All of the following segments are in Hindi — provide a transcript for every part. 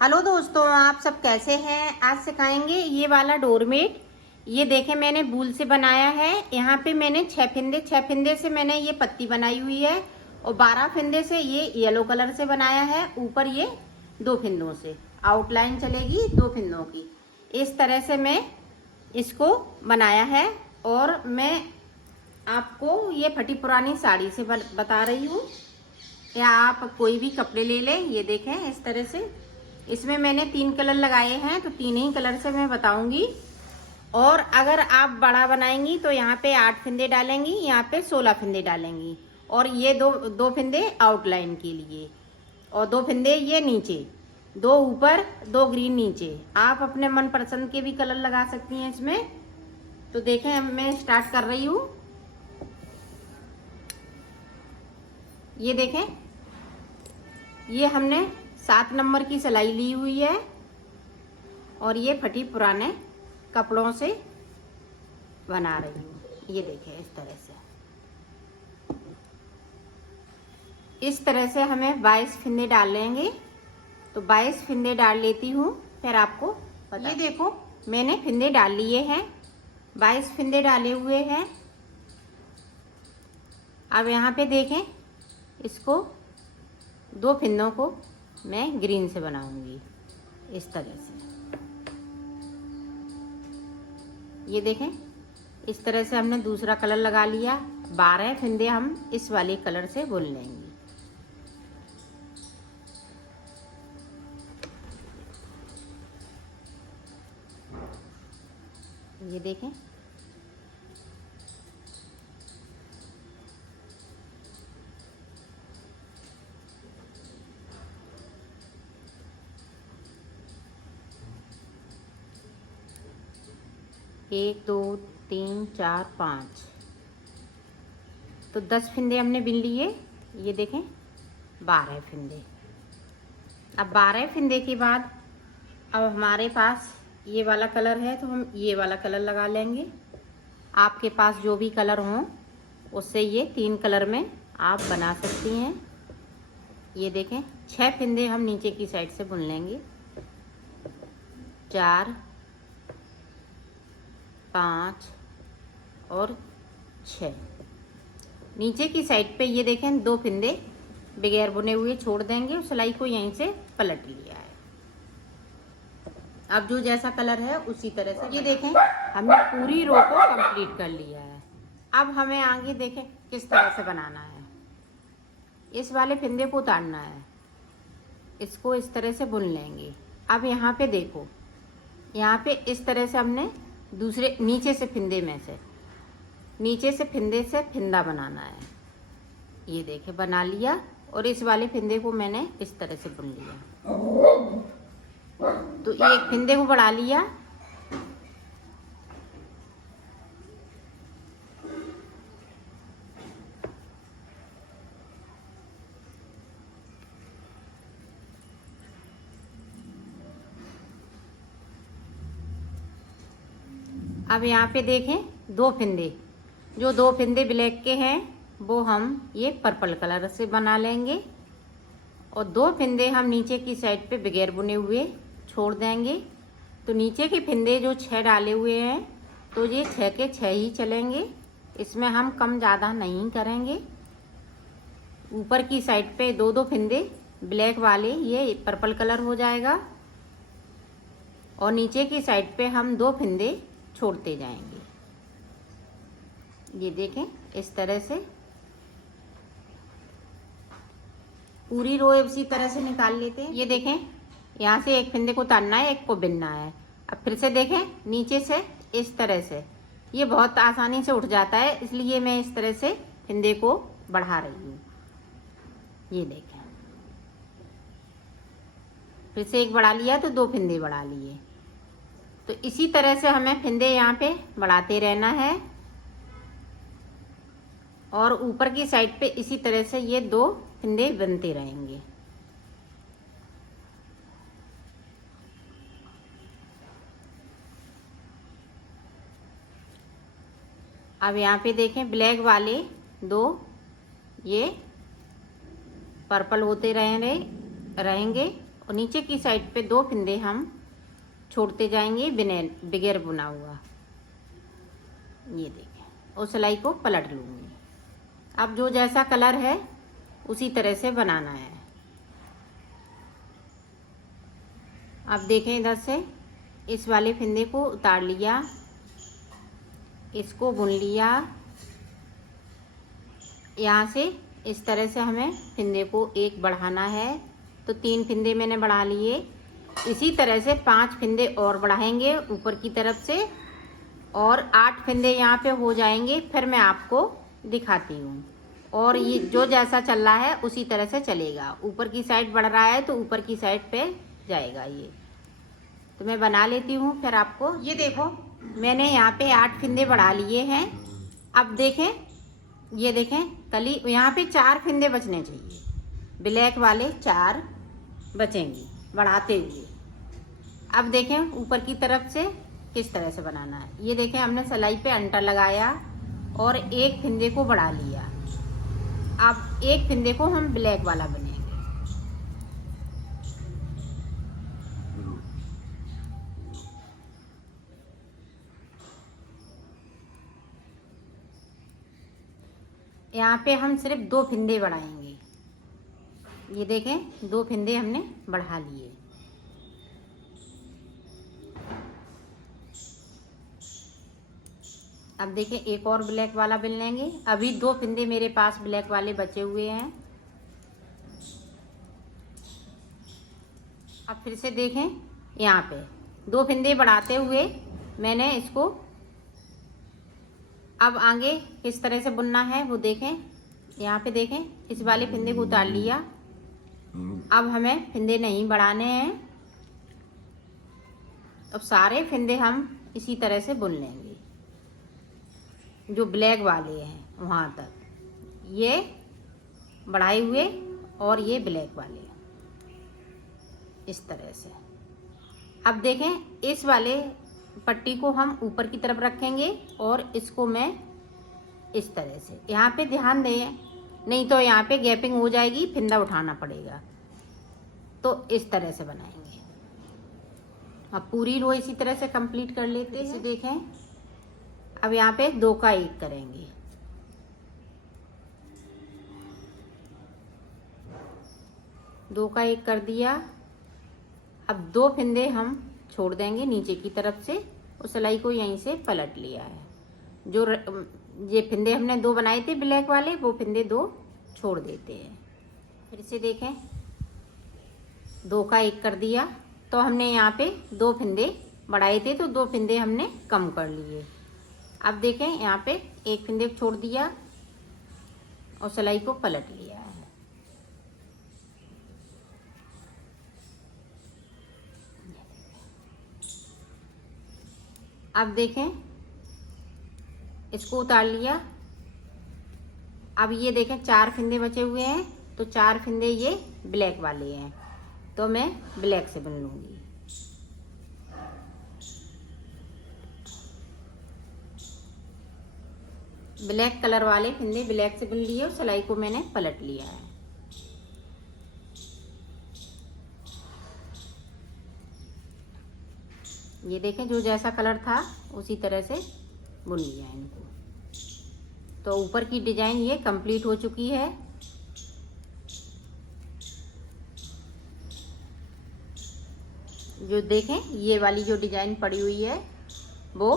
हेलो दोस्तों, आप सब कैसे हैं। आज सिखाएंगे ये वाला डोरमेट। ये देखें, मैंने वूल से बनाया है। यहाँ पे मैंने 6 फिंदे से मैंने ये पत्ती बनाई हुई है और 12 फिंदे से ये येलो कलर से बनाया है। ऊपर ये 2 फिंदों से आउटलाइन चलेगी 2 फिंदों की। इस तरह से मैं इसको बनाया है और मैं आपको ये फटी पुरानी साड़ी से बता रही हूँ, या आप कोई भी कपड़े ले लें। ये देखें इस तरह से। इसमें मैंने 3 कलर लगाए हैं, तो 3 ही कलर से मैं बताऊंगी। और अगर आप बड़ा बनाएंगी तो यहाँ पे 8 फिंदे डालेंगी, यहाँ पे 16 फिंदे डालेंगी। और ये दो फिंदे आउटलाइन के लिए और 2 फिंदे ये नीचे, 2 ऊपर 2 ग्रीन नीचे। आप अपने मन पसंद के भी कलर लगा सकती हैं इसमें। तो देखें, मैं स्टार्ट कर रही हूँ। ये देखें, ये हमने 7 नंबर की सिलाई ली हुई है और ये फटी पुराने कपड़ों से बना रही हूँ। ये देखें इस तरह से। इस तरह से हमें 22 फिंदे डाल लेंगे। तो 22 फिंदे डाल लेती हूँ, फिर आपको बता। ये देखो, मैंने फिंदे डाल लिए हैं, 22 फिंदे डाले हुए हैं। अब यहाँ पे देखें, इसको 2 फिंदों को मैं ग्रीन से बनाऊंगी इस तरह से। ये देखें, इस तरह से हमने दूसरा कलर लगा लिया। 12 फिंदे हम इस वाले कलर से बुन लेंगे। ये देखें, एक 2 3 4 5, तो 10 फिंदे हमने बिन लिए। ये देखें 12 फिंदे। अब 12 फिंदे के बाद अब हमारे पास ये वाला कलर है, तो हम ये वाला कलर लगा लेंगे। आपके पास जो भी कलर हो उससे ये 3 कलर में आप बना सकती हैं। ये देखें, 6 फिंदे हम नीचे की साइड से बुन लेंगे। 4 5 और 6 नीचे की साइड पे। ये देखें, 2 फिंदे बगैर बुने हुए छोड़ देंगे। उस सिलाई को यहीं से पलट लिया है। अब जो जैसा कलर है उसी तरह से। ये देखें, हमने पूरी रो को कंप्लीट कर लिया है। अब हमें आगे देखें किस तरह से बनाना है। इस वाले फिंदे को उतारना है, इसको इस तरह से बुन लेंगे। अब यहाँ पे देखो, यहाँ पे इस तरह से हमने दूसरे नीचे से फिंदे में से नीचे से फिंदे से फिंदा बनाना है। ये देखे बना लिया और इस वाले फिंदे को मैंने इस तरह से बुन लिया। तो ये एक फिंदे को बढ़ा लिया। अब यहाँ पे देखें 2 फिंदे, जो 2 फिंदे ब्लैक के हैं वो हम ये पर्पल कलर से बना लेंगे। और 2 फिंदे हम नीचे की साइड पे बगैर बुने हुए छोड़ देंगे। तो नीचे के फिंदे जो 6 डाले हुए हैं, तो ये 6 के 6 ही चलेंगे। इसमें हम कम ज़्यादा नहीं करेंगे। ऊपर की साइड पे 2 फिंदे ब्लैक वाले, ये पर्पल कलर हो जाएगा। और नीचे की साइड पे हम 2 फिंदे छोड़ते जाएंगे। ये देखें इस तरह से पूरी रो इसी तरह से निकाल लेते हैं। ये देखें, यहाँ से एक फिंदे को उतारना है, एक को बिनना है। अब फिर से देखें, नीचे से इस तरह से। ये बहुत आसानी से उठ जाता है, इसलिए मैं इस तरह से फिंदे को बढ़ा रही हूँ। ये देखें, फिर से एक बढ़ा लिया तो 2 फिंदे बढ़ा लिए। तो इसी तरह से हमें फिंदे यहाँ पे बढ़ाते रहना है। और ऊपर की साइड पे इसी तरह से ये 2 फिंदे बनते रहेंगे। अब यहाँ पे देखें, ब्लैक वाले 2 ये पर्पल होते रहेंगे और नीचे की साइड पे 2 फिंदे हम छोड़ते जाएंगे बगैर बुना हुआ। ये देखें, और सिलाई को पलट लूँगी। अब जो जैसा कलर है उसी तरह से बनाना है। अब देखें, इधर से इस वाले फिंदे को उतार लिया, इसको बुन लिया। यहाँ से इस तरह से हमें फिंदे को एक बढ़ाना है, तो 3 फिंदे मैंने बढ़ा लिए। इसी तरह से 5 फिंदे और बढ़ाएंगे ऊपर की तरफ से, और 8 फिंदे यहाँ पे हो जाएंगे। फिर मैं आपको दिखाती हूँ। और ये जो जैसा चल रहा है उसी तरह से चलेगा। ऊपर की साइड बढ़ रहा है तो ऊपर की साइड पे जाएगा। ये तो मैं बना लेती हूँ फिर आपको। ये देखो, मैंने यहाँ पे 8 फिंदे बढ़ा लिए हैं। अब देखें, ये देखें तली, यहाँ पे 4 फिंदे बचने चाहिए, ब्लैक वाले 4 बचेंगे बढ़ाते हुए। अब देखें ऊपर की तरफ से किस तरह से बनाना है। ये देखें, हमने सिलाई पे अंटा लगाया और 1 फिंदे को बढ़ा लिया। अब 1 फिंदे को हम ब्लैक वाला बनेंगे। यहाँ पे हम सिर्फ 2 फिंदे बढ़ाएंगे। ये देखें, 2 फिंदे हमने बढ़ा लिए। अब देखें, एक और ब्लैक वाला बिन लेंगे। अभी 2 फिंदे मेरे पास ब्लैक वाले बचे हुए हैं। अब फिर से देखें, यहाँ पे 2 फिंदे बढ़ाते हुए मैंने इसको, अब आगे किस तरह से बुनना है वो देखें। यहाँ पे देखें, इस वाले फिंदे को उतार लिया। अब हमें फिंदे नहीं बढ़ाने हैं। अब सारे फिंदे हम इसी तरह से बुन लेंगे, जो ब्लैक वाले हैं वहाँ तक, ये बढ़ाए हुए और ये ब्लैक वाले, इस तरह से। अब देखें, इस वाले पट्टी को हम ऊपर की तरफ रखेंगे और इसको मैं इस तरह से, यहाँ पे ध्यान दें, नहीं तो यहाँ पे गैपिंग हो जाएगी, फिंदा उठाना पड़ेगा। तो इस तरह से बनाएंगे। अब पूरी रो इसी तरह से कंप्लीट कर लेते हैं। इसे देखें, अब यहाँ पे 2 का 1 करेंगे। दो का 1 कर दिया। अब 2 फिंदे हम छोड़ देंगे नीचे की तरफ से, उस सिलाई को यहीं से पलट लिया है। जो ये फिंदे हमने 2 बनाए थे ब्लैक वाले, वो फिंदे 2 छोड़ देते हैं। फिर से देखें, 2 का 1 कर दिया। तो हमने यहाँ पे 2 फिंदे बढ़ाए थे, तो 2 फिंदे हमने कम कर लिए। अब देखें, यहाँ पे 1 फिंदे छोड़ दिया और सिलाई को पलट लिया है। अब देखें, इसको उतार लिया। अब ये देखें, 4 फिंदे बचे हुए हैं, तो 4 फिंदे ये ब्लैक वाले हैं, तो मैं ब्लैक से बुन लूंगी। ब्लैक कलर वाले फिंदे ब्लैक से बुन लिए और सिलाई को मैंने पलट लिया है। ये देखें, जो जैसा कलर था उसी तरह से बुन लिया इनको। तो ऊपर की डिजाइन ये कंप्लीट हो चुकी है। जो देखें, ये वाली जो डिजाइन पड़ी हुई है वो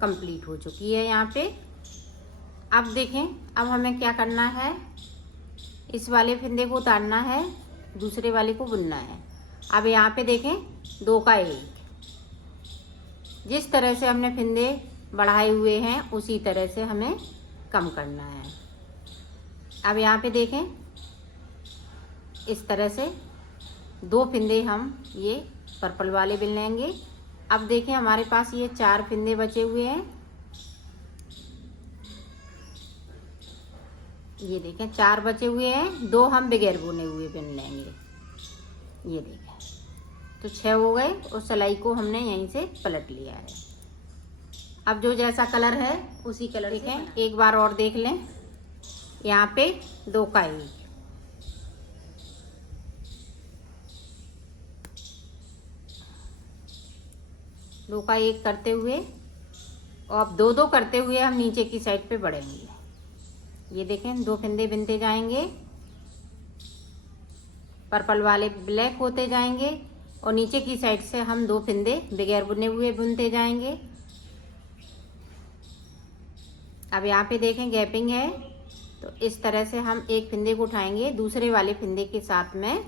कंप्लीट हो चुकी है यहाँ पे। अब देखें, अब हमें क्या करना है, इस वाले फिंदे को उतारना है, दूसरे वाले को बुनना है। अब यहाँ पे देखें, 2 का 1, जिस तरह से हमने फिंदे बढ़ाए हुए हैं उसी तरह से हमें कम करना है। अब यहाँ पे देखें, इस तरह से 2 फिंदे हम ये पर्पल वाले बिन लेंगे। अब देखें, हमारे पास ये 4 फिंदे बचे हुए हैं। ये देखें, 4 बचे हुए हैं, 2 हम बगैर बुने हुए बिन लेंगे। ये देखें, तो 6 हो गए और सिलाई को हमने यहीं से पलट लिया है। अब जो जैसा कलर है उसी कलर देखें, एक बार और देख लें। यहाँ पे 2 का 1, 2 का 1 करते हुए, और अब 2 करते हुए हम नीचे की साइड पे बढ़ेंगे। ये देखें 2 फंदे बुनते जाएंगे, पर्पल वाले ब्लैक होते जाएंगे, और नीचे की साइड से हम 2 फंदे बगैर बुने हुए बुनते जाएंगे। अब यहाँ पे देखें गैपिंग है, तो इस तरह से हम एक फंदे को उठाएंगे, दूसरे वाले फंदे के साथ में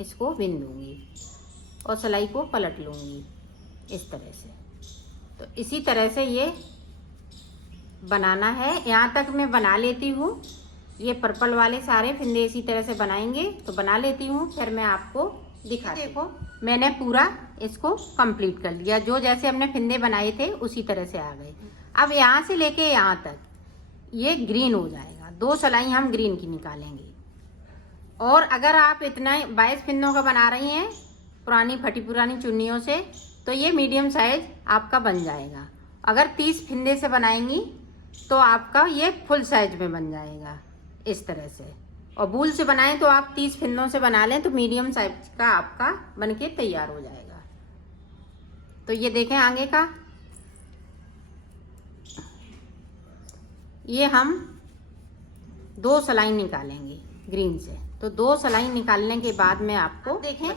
इसको बिन दूंगी और सिलाई को पलट लूँगी इस तरह से। तो इसी तरह से ये बनाना है। यहाँ तक मैं बना लेती हूँ। ये पर्पल वाले सारे फंदे इसी तरह से बनाएंगे, तो बना लेती हूँ, फिर मैं आपको दिखाती हूँ। देखो मैंने पूरा इसको कंप्लीट कर लिया, जो जैसे हमने फंदे बनाए थे उसी तरह से आ गए। अब यहाँ से लेके यहाँ तक ये ग्रीन हो जाएगा, 2 सिलाई हम ग्रीन की निकालेंगे। और अगर आप इतना 22 फंदों का बना रही हैं पुरानी फटी पुरानी चुन्नियों से, तो ये मीडियम साइज आपका बन जाएगा। अगर 30 फंदे से बनाएंगी तो आपका ये फुल साइज में बन जाएगा इस तरह से। और बूल से बनाएं तो आप 30 फंदों से बना लें तो मीडियम साइज का आपका बनके तैयार हो जाएगा। तो ये देखें आगे का, ये हम 2 सिलाई निकालेंगे ग्रीन से। तो 2 सिलाई निकालने के बाद में आपको देखें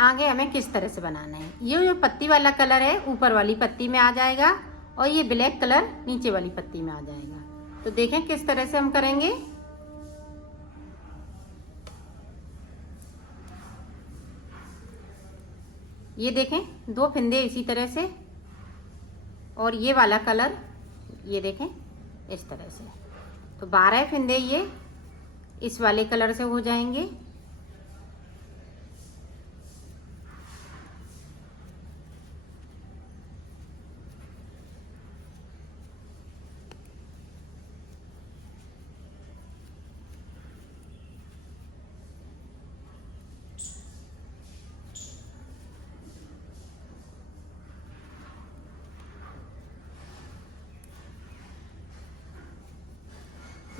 आगे हमें किस तरह से बनाना है। ये जो पत्ती वाला कलर है ऊपर वाली पत्ती में आ जाएगा, और ये ब्लैक कलर नीचे वाली पत्ती में आ जाएगा। तो देखें किस तरह से हम करेंगे। ये देखें 2 फंदे इसी तरह से, और ये वाला कलर ये देखें इस तरह से। तो 12 फंदे ये इस वाले कलर से हो जाएंगे।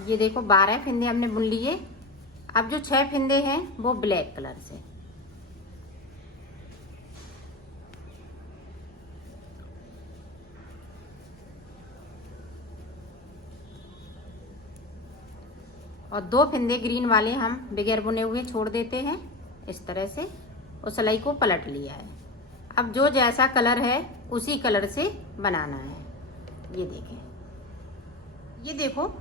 ये देखो 12 फंदे हमने बुन लिए। अब जो 6 फंदे हैं वो ब्लैक कलर से, और 2 फंदे ग्रीन वाले हम बगैर बुने हुए छोड़ देते हैं इस तरह से, और सिलाई को पलट लिया है। अब जो जैसा कलर है उसी कलर से बनाना है। ये देखें, ये देखो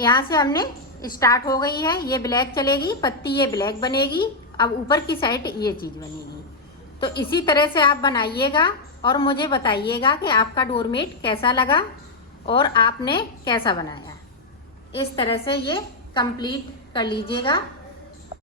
यहाँ से हमने स्टार्ट हो गई है। ये ब्लैक चलेगी पत्ती, ये ब्लैक बनेगी। अब ऊपर की साइड ये चीज़ बनेगी। तो इसी तरह से आप बनाइएगा और मुझे बताइएगा कि आपका डोरमेट कैसा लगा और आपने कैसा बनाया। इस तरह से ये कंप्लीट कर लीजिएगा।